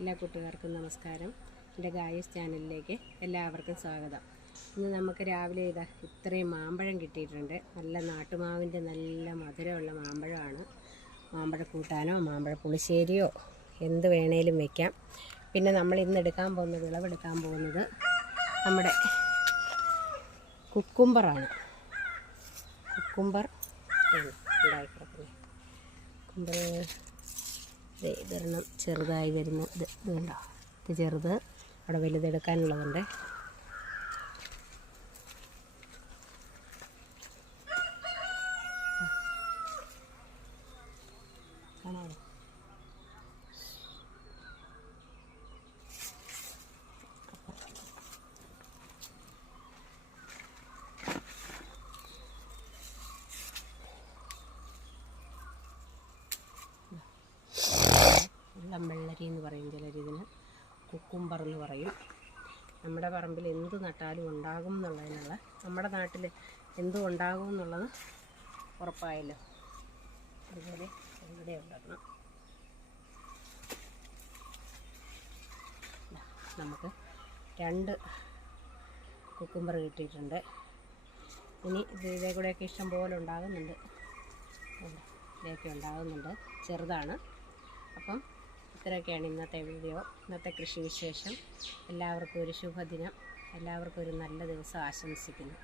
എല്ലാ കൂട്ടുകാർക്കും നമസ്കാരം. എൻ്റെ ഗായസ് ചാനലിലേക്ക് എല്ലാവർക്കും സ്വാഗതം. ഇന്ന് നമുക്ക് രാവിലെ ഇത്രയും മാമ്പഴം കിട്ടിയിട്ടുണ്ട്. നല്ല നാട്ടുമാവിൻ്റെ നല്ല മധുരമുള്ള മാമ്പഴമാണ്. മാമ്പഴ കൂട്ടാനോ മാമ്പഴ പുളിശ്ശേരിയോ എന്ത് വേണേലും വയ്ക്കാം. പിന്നെ നമ്മൾ ഇന്ന് വിളവെടുക്കാൻ പോകുന്നത് നമ്മുടെ കുക്കുംബറാണ്. കുക്കുംബർ ഉണ്ടായിക്കിടക്കുന്നത്. കുക്കുംബർ ഇതൊരെണ്ണം ചെറുതായി വരുന്ന ഇത് കണ്ടോ, ഇത് ചെറുത്. അവിടെ വലുതെടുക്കാനുള്ളതുണ്ട്. കാണാമോ? വെള്ളരി എന്ന് പറയും ചിലരിതിന്, കുക്കുംബർ എന്ന് പറയും. നമ്മുടെ പറമ്പിൽ എന്ത് നട്ടാലും ഉണ്ടാകും എന്നുള്ളതിനുള്ള, നമ്മുടെ നാട്ടിൽ എന്തും ഉണ്ടാകും എന്നുള്ളത് ഉറപ്പായല്ലോ. അതുപോലെ ഇവിടെ ഉണ്ടാക്കണം. നമുക്ക് 2 കുക്കുംബർ കിട്ടിയിട്ടുണ്ട്. ഇനി ഇതേ കൂടെയൊക്കെ ഇഷ്ടം പോലെ ഉണ്ടാകുന്നുണ്ട്. ഇതൊക്കെ ഉണ്ടാകുന്നുണ്ട്, ചെറുതാണ്. അപ്പം ഇത്രയൊക്കെയാണ് ഇന്നത്തെ വീഡിയോ, ഇന്നത്തെ കൃഷി വിശേഷം. എല്ലാവർക്കും ഒരു ശുഭദിനം, എല്ലാവർക്കും ഒരു നല്ല ദിവസം ആശംസിക്കുന്നു.